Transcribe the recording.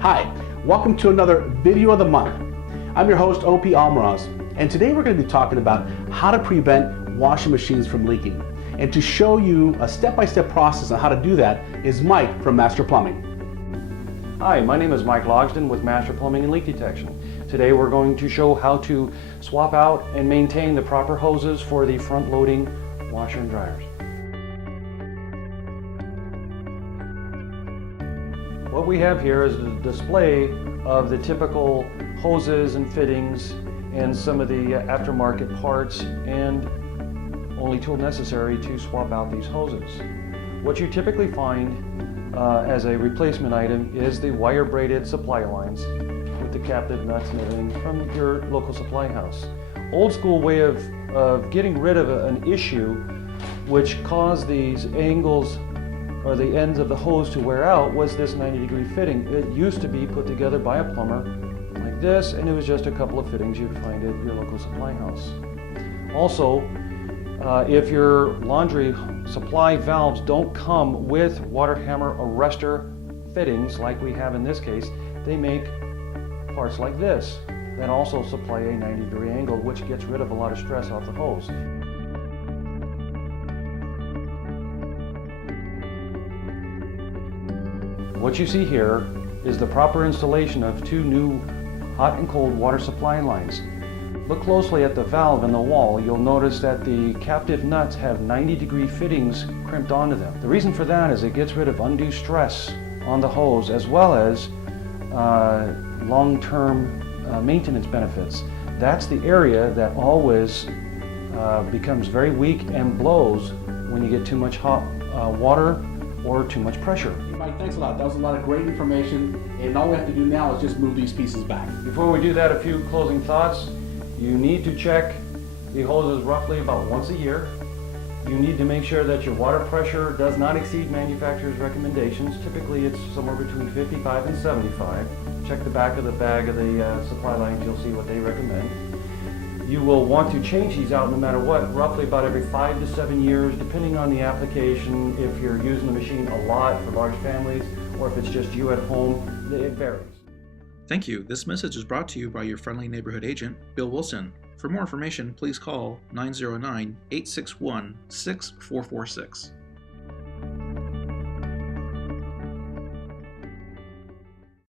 Hi, welcome to another video of the month. I'm your host, O.P. Almaraz, and today we're going to be talking about how to prevent washing machines from leaking. And to show you a step-by-step process on how to do that is Mike from Master Plumbing. Hi, my name is Mike Logsdon with Master Plumbing and Leak Detection. Today we're going to show how to swap out and maintain the proper hoses for the front-loading washer and dryers. What we have here is a display of the typical hoses and fittings and some of the aftermarket parts and only tool necessary to swap out these hoses. What you typically find as a replacement item is the wire braided supply lines with the captive nuts and everything from your local supply house. Old school way of getting rid of an issue which caused these angles or the ends of the hose to wear out was this 90-degree fitting. It used to be put together by a plumber like this, and it was just a couple of fittings you'd find at your local supply house. Also, if your laundry supply valves don't come with water hammer arrestor fittings like we have in this case, they make parts like this that also supply a 90-degree angle, which gets rid of a lot of stress off the hose. What you see here is the proper installation of two new hot and cold water supply lines. Look closely at the valve in the wall. You'll notice that the captive nuts have 90-degree fittings crimped onto them. The reason for that is it gets rid of undue stress on the hose as well as long-term maintenance benefits. That's the area that always becomes very weak and blows when you get too much hot water or too much pressure. Mike, thanks a lot. That was a lot of great information, and all we have to do now is just move these pieces back. Before we do that, a few closing thoughts. You need to check the hoses roughly about once a year. You need to make sure that your water pressure does not exceed manufacturer's recommendations. Typically it's somewhere between 55 and 75. Check the back of the bag of the supply lines, you'll see what they recommend. You will want to change these out no matter what, roughly about every 5 to 7 years, depending on the application, if you're using the machine a lot for large families, or if it's just you at home, it varies. Thank you. This message is brought to you by your friendly neighborhood agent, Bill Wilson. For more information, please call 909-861-6446.